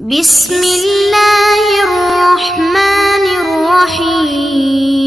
بسم اللہ الرحمن الرحیم۔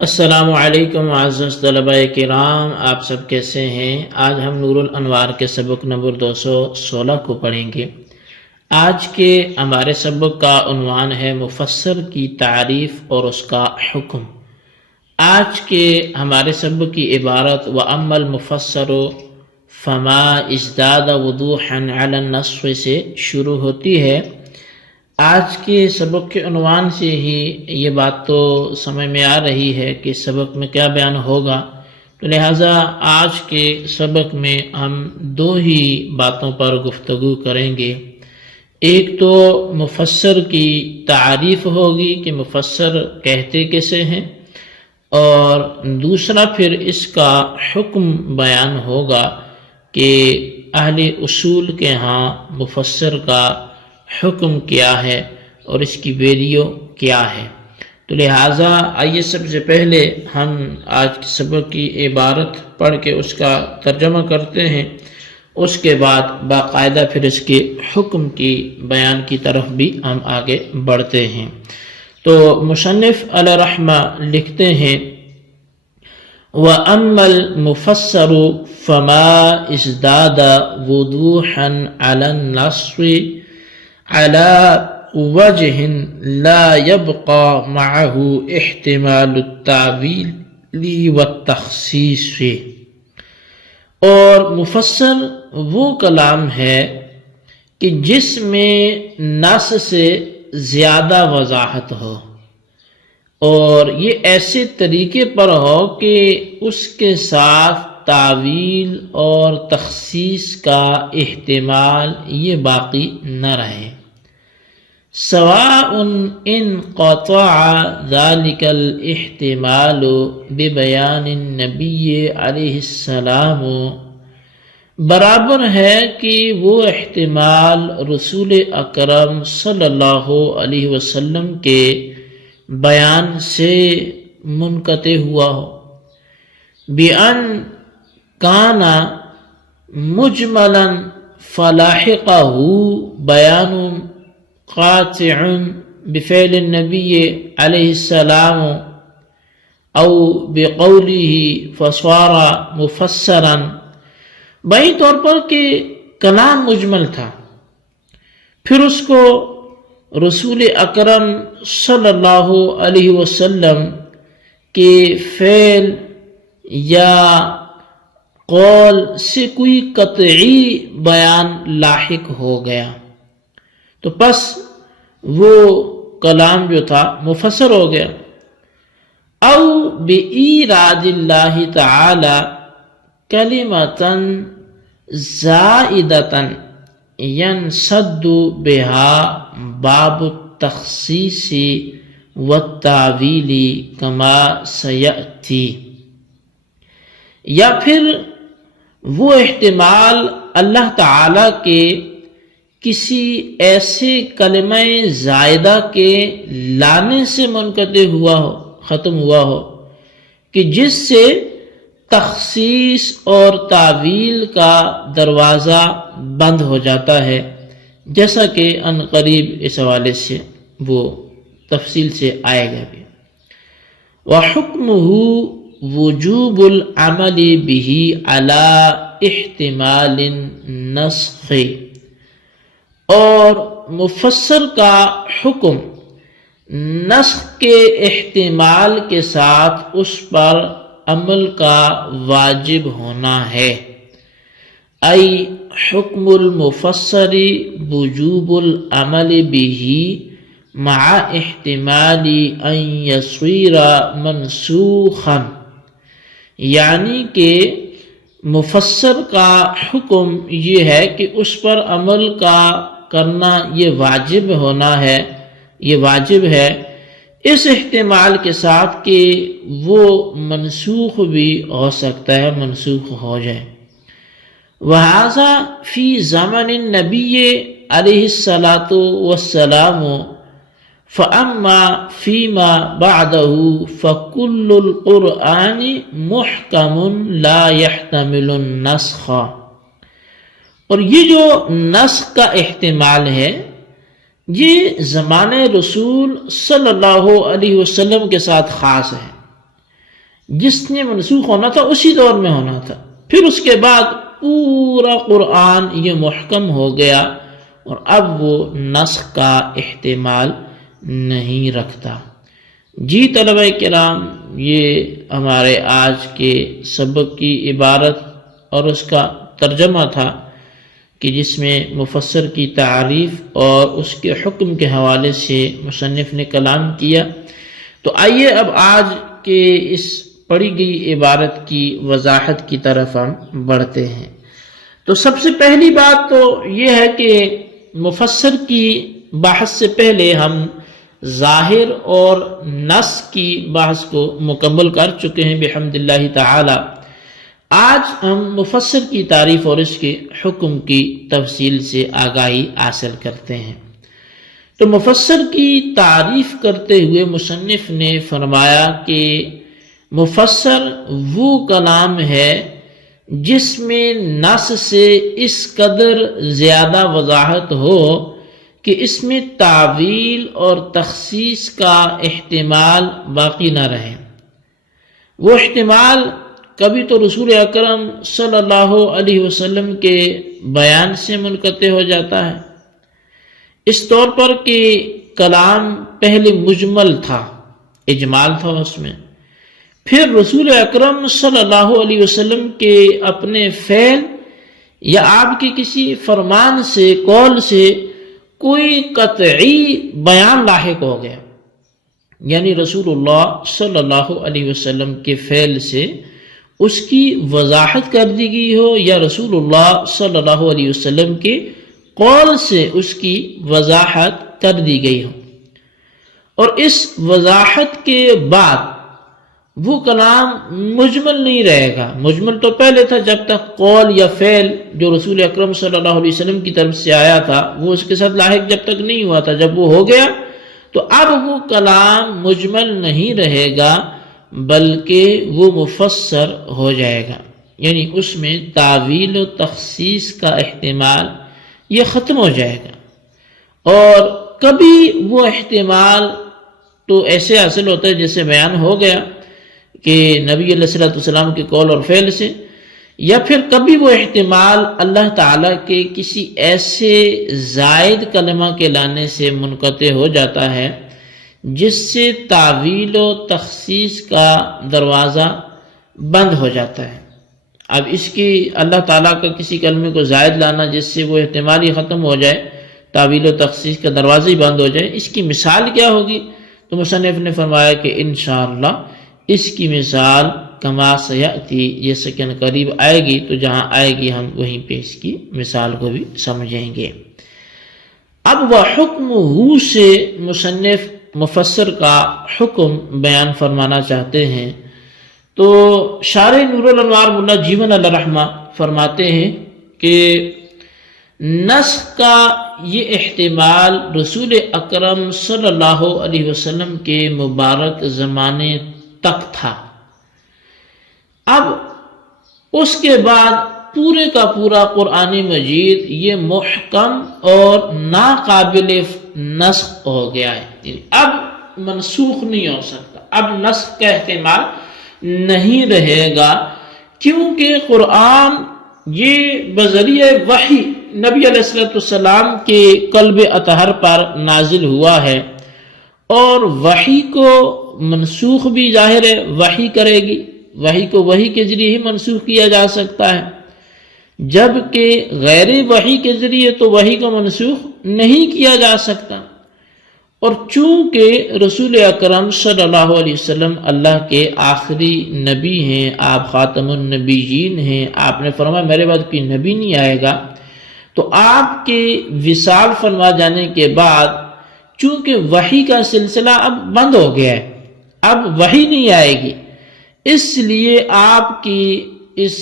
السلام علیکم معزز طلباء کرام، آپ سب کیسے ہیں؟ آج ہم نور الانوار کے سبق نمبر 216 کو پڑھیں گے۔ آج کے ہمارے سبق کا عنوان ہے مفسر کی تعریف اور اس کا حکم۔ آج کے ہمارے سبق کی عبارت وَأَمَّا الْمُفَسَّرُ فَمَا ازْدَادَ وُضُوحًا عَلَى النَّصِّ سے شروع ہوتی ہے۔ آج کے سبق کے عنوان سے ہی یہ بات تو سمجھ میں آ رہی ہے کہ سبق میں کیا بیان ہوگا، تو لہٰذا آج کے سبق میں ہم دو ہی باتوں پر گفتگو کریں گے۔ ایک تو مفسر کی تعریف ہوگی کہ مفسر کہتے کسے ہیں، اور دوسرا پھر اس کا حکم بیان ہوگا کہ اہل اصول کے ہاں مفسر کا حکم کیا ہے اور اس کی ویلیو کیا ہے۔ تو لہٰذا آئیے سب سے پہلے ہم آج کے سبق کی عبارت پڑھ کے اس کا ترجمہ کرتے ہیں، اس کے بعد باقاعدہ پھر اس کے حکم کی بیان کی طرف بھی ہم آگے بڑھتے ہیں۔ تو مصنف علیہ رحمہ لکھتے ہیں وَأَمَّا الْمُفَسَّرُ فَمَا ازْدَادَ وُضُوحًا عَلَى النَّصِّ عَلَى وَجْهٍ لَا يَبْقَى مَعَهُ احتمال التَّعْوِيلِ وَالتَّخْصِيصِ۔ اور مفسر وہ کلام ہے کہ جس میں نص سے زیادہ وضاحت ہو، اور یہ ایسے طریقے پر ہو کہ اس کے ساتھ تعویل اور تخصیص کا احتمال یہ باقی نہ رہے۔ سواء انقطع ذلك الاحتمال ببیان النبی علیہ السلام، برابر ہے کہ وہ احتمال رسول اکرم صلی اللہ علیہ وسلم کے بیان سے منقطع ہوا ہو، بِأَن كَانَ مُجْمَلًا فَلَاحِقَهُ بَيَانٌ قَاطِعٌ بِفِعْلِ النَّبِيِّ عَلَيْهِ السَّلَامُ أَوْ بِقَوْلِهِ فَصَارَ مُفَسَّرًا۔ بئی طور پر کہ کلام مجمل تھا، پھر اس کو رسول اکرم صلی اللہ علیہ وسلم کے فعل یا قول سے کوئی قطعی بیان لاحق ہو گیا، تو پس وہ کلام جو تھا مفسر ہو گیا۔ او بإیراد اللہ تعالی کلمۃ زائدۃ ینسد بہا باب التخصیص والتعویل کما سیأتی، یا پھر وہ احتمال اللہ تعالی کے کسی ایسے کلمہ زائدہ کے لانے سے منقطع ہوا ہو، ختم ہوا ہو، کہ جس سے تخصیص اور تعویل کا دروازہ بند ہو جاتا ہے، جیسا کہ ان قریب اس حوالے سے وہ تفصیل سے آئے گا بھی۔ وَحُکْمُهُ وُجُوبُ الْعَمَلِ بِهِ عَلَى احتمال النسخ، اور مفسر کا حکم نسخ کے احتمال کے ساتھ اس پر عمل کا واجب ہونا ہے۔ ای حکم المفسر وجوب العمل به مع احتمال ان یصیر منسوخا، یعنی کہ مفسر کا حکم یہ ہے کہ اس پر عمل کا کرنا یہ واجب ہونا ہے، یہ واجب ہے اس احتمال کے ساتھ کہ وہ منسوخ بھی ہو سکتا ہے، منسوخ ہو جائے۔ وَهَذَا فِي زَمَنِ النَّبِيِّ عَلَيْهِ الصَّلَاةُ وَالسَّلَامُ فَأَمَّا فِي مَا بَعْدَهُ فَكُلُّ الْقُرْآنِ مُحْكَمٌ لَا يَحْتَمِلُ النَّسْخَ۔ اور یہ جو نسخ کا احتمال ہے یہ زمانِ رسول صلی اللہ علیہ وسلم کے ساتھ خاص ہے. جس نے منسوخ ہونا تھا اسی دور میں ہونا تھا. پھر اس کے بعد پورا قرآن یہ محکم ہو گیا اور اب وہ نسخ کا احتمال نہیں رکھتا. جی طلبہ کرام، یہ ہمارے آج کے سبق کی عبارت اور اس کا ترجمہ تھا کہ جس میں مفسر کی تعریف اور اس کے حکم کے حوالے سے مصنف نے کلام کیا. تو آئیے اب آج کے اس پڑھی گئی عبارت کی وضاحت کی طرف ہم بڑھتے ہیں. تو سب سے پہلی بات تو یہ ہے کہ مفسر کی بحث سے پہلے ہم ظاہر اور نص کی بحث کو مکمل کر چکے ہیں بحمد اللہ تعالی. آج ہم مفسر کی تعریف اور اس کے حکم کی تفصیل سے آگاہی حاصل کرتے ہیں. تو مفسر کی تعریف کرتے ہوئے مصنف نے فرمایا کہ مفسر وہ کلام ہے جس میں نص سے اس قدر زیادہ وضاحت ہو کہ اس میں تعویل اور تخصیص کا احتمال باقی نہ رہے. وہ احتمال کبھی تو رسول اکرم صلی اللہ علیہ وسلم کے بیان سے منقطع ہو جاتا ہے، اس طور پر کہ کلام پہلے مجمل تھا، اجمال تھا اس میں، پھر رسول اکرم صلی اللہ علیہ وسلم کے اپنے فعل یا آپ کے کسی فرمان سے، قول سے کوئی قطعی بیان لاحق ہو گیا، یعنی رسول اللہ صلی اللہ علیہ وسلم کے فعل سے اس کی وضاحت کر دی گئی ہو یا رسول اللہ صلی اللہ علیہ وسلم کے قول سے اس کی وضاحت کر دی گئی ہو. اور اس وضاحت کے بعد وہ کلام مجمل نہیں رہے گا. مجمل تو پہلے تھا جب تک قول یا فعل جو رسول اکرم صلی اللہ علیہ وسلم کی طرف سے آیا تھا وہ اس کے ساتھ لاحق جب تک نہیں ہوا تھا. جب وہ ہو گیا تو اب وہ کلام مجمل نہیں رہے گا بلکہ وہ مفسر ہو جائے گا، یعنی اس میں تعویل و تخصیص کا احتمال یہ ختم ہو جائے گا. اور کبھی وہ احتمال تو ایسے حاصل ہوتا ہے جیسے بیان ہو گیا کہ نبی علیہ السلام کے قول اور فعل سے، یا پھر کبھی وہ احتمال اللہ تعالیٰ کے کسی ایسے زائد کلمہ کے لانے سے منقطع ہو جاتا ہے جس سے تعویل و تخصیص کا دروازہ بند ہو جاتا ہے. اب اس کی اللہ تعالیٰ کا کسی کلمے کو زائد لانا جس سے وہ احتمال ہی ختم ہو جائے، تعویل و تخصیص کا دروازہ ہی بند ہو جائے، اس کی مثال کیا ہوگی؟ تو مصنف نے فرمایا کہ انشاءاللہ اس کی مثال کما سیاتی، یہ سکن قریب آئے گی تو جہاں آئے گی ہم وہیں پہ اس کی مثال کو بھی سمجھیں گے. اب وہ حکم ہو سے مصنف مفسر کا حکم بیان فرمانا چاہتے ہیں. تو شارح نور الانوار ملا جیون علیہ رحمہ فرماتے ہیں کہ نسخ کا یہ احتمال رسول اکرم صلی اللہ علیہ وسلم کے مبارک زمانے تک تھا. اب اس کے بعد پورے کا پورا قرآن مجید یہ محکم اور ناقابل نسخ ہو گیا ہے، اب منسوخ نہیں ہو سکتا، اب نسخ کا احتمال نہیں رہے گا، کیونکہ قرآن یہ بذریعہ وحی نبی علیہ السلام کے قلب اطہر پر نازل ہوا ہے، اور وحی کو منسوخ بھی ظاہر ہے وحی کرے گی، وحی کو وحی کے ذریعے ہی منسوخ کیا جا سکتا ہے، جبکہ غیر وحی کے ذریعے تو وحی کو منسوخ نہیں کیا جا سکتا. اور چونکہ رسول اکرم صلی اللہ علیہ وسلم اللہ کے آخری نبی ہیں، آپ خاتم النبیین ہیں، آپ نے فرمایا میرے بعد کوئی نبی نہیں آئے گا، تو آپ کے وصال فرما جانے کے بعد چونکہ وحی کا سلسلہ اب بند ہو گیا ہے، اب وحی نہیں آئے گی، اس لیے آپ کی اس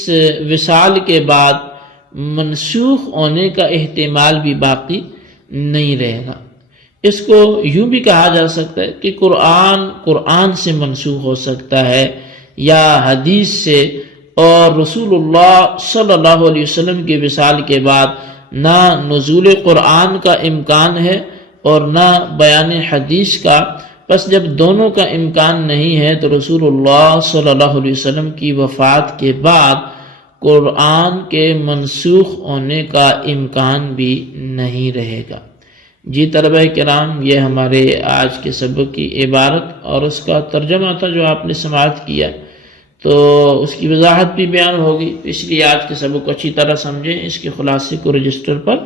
وصال کے بعد منسوخ ہونے کا احتمال بھی باقی نہیں رہے گا. اس کو یوں بھی کہا جا سکتا ہے کہ قرآن سے منسوخ ہو سکتا ہے یا حدیث سے، اور رسول اللہ صلی اللہ علیہ وسلم کے وصال کے بعد نہ نزول قرآن کا امکان ہے اور نہ بیان حدیث کا۔ بس جب دونوں کا امکان نہیں ہے تو رسول اللہ صلی اللہ علیہ وسلم کی وفات کے بعد قرآن کے منسوخ ہونے کا امکان بھی نہیں رہے گا۔ جی طلبہ کرام، یہ ہمارے آج کے سبق کی عبارت اور اس کا ترجمہ تھا جو آپ نے سماعت کیا، تو اس کی وضاحت بھی بیان ہوگی، اس لیے آج کے سبق کو اچھی طرح سمجھیں، اس کے خلاصے کو رجسٹر پر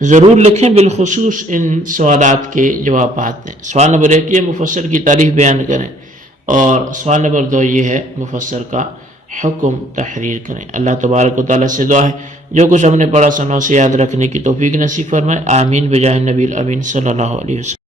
ضرور لکھیں، بالخصوص ان سوالات کے جوابات دیں۔ سوال نمبر 1 یہ مفسر کی تعریف بیان کریں، اور سوال نمبر 2 یہ ہے مفسر کا حکم تحریر کریں۔ اللہ تبارک و تعالیٰ سے دعا ہے جو کچھ ہم نے پڑھا سنا اسے یاد رکھنے کی توفیق نصیب فرمائے، آمین بجاہ نبی الامین صلی اللہ علیہ وسلم۔